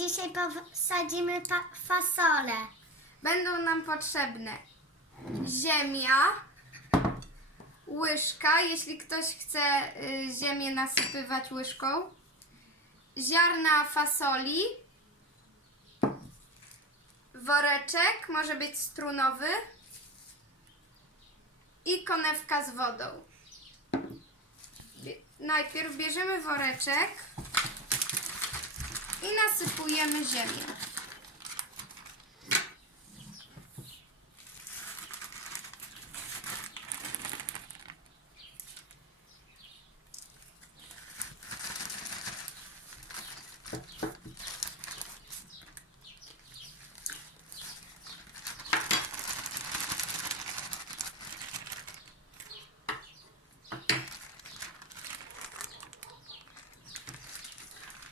dzisiaj posadzimy fasolę. Będą nam potrzebne ziemia, łyżka, jeśli ktoś chce y, ziemię nasypywać łyżką, ziarna fasoli, woreczek, może być strunowy i konewka z wodą. Najpierw bierzemy woreczek i nasypujemy ziemię.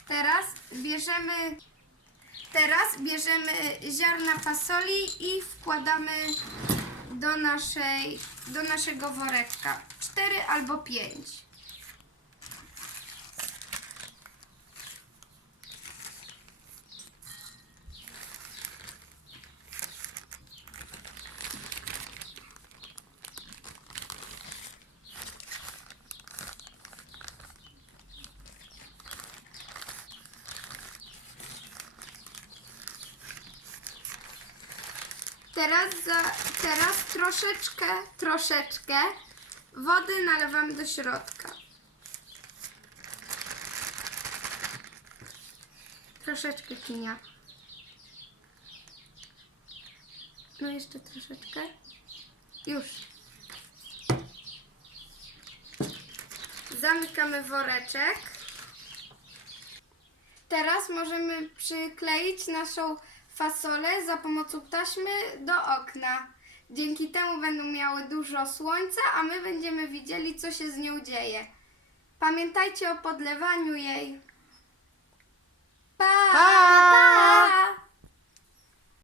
Teraz bierzemy teraz bierzemy ziarna fasoli i wkładamy do naszej do naszego woreczka. Cztery albo pięć. Teraz, za, teraz troszeczkę, troszeczkę wody nalewamy do środka. Troszeczkę kinia. No jeszcze troszeczkę. Już. Zamykamy woreczek. Teraz możemy przykleić naszą fasolę za pomocą taśmy do okna. Dzięki temu będą miały dużo słońca, a my będziemy widzieli, co się z nią dzieje. Pamiętajcie o podlewaniu jej.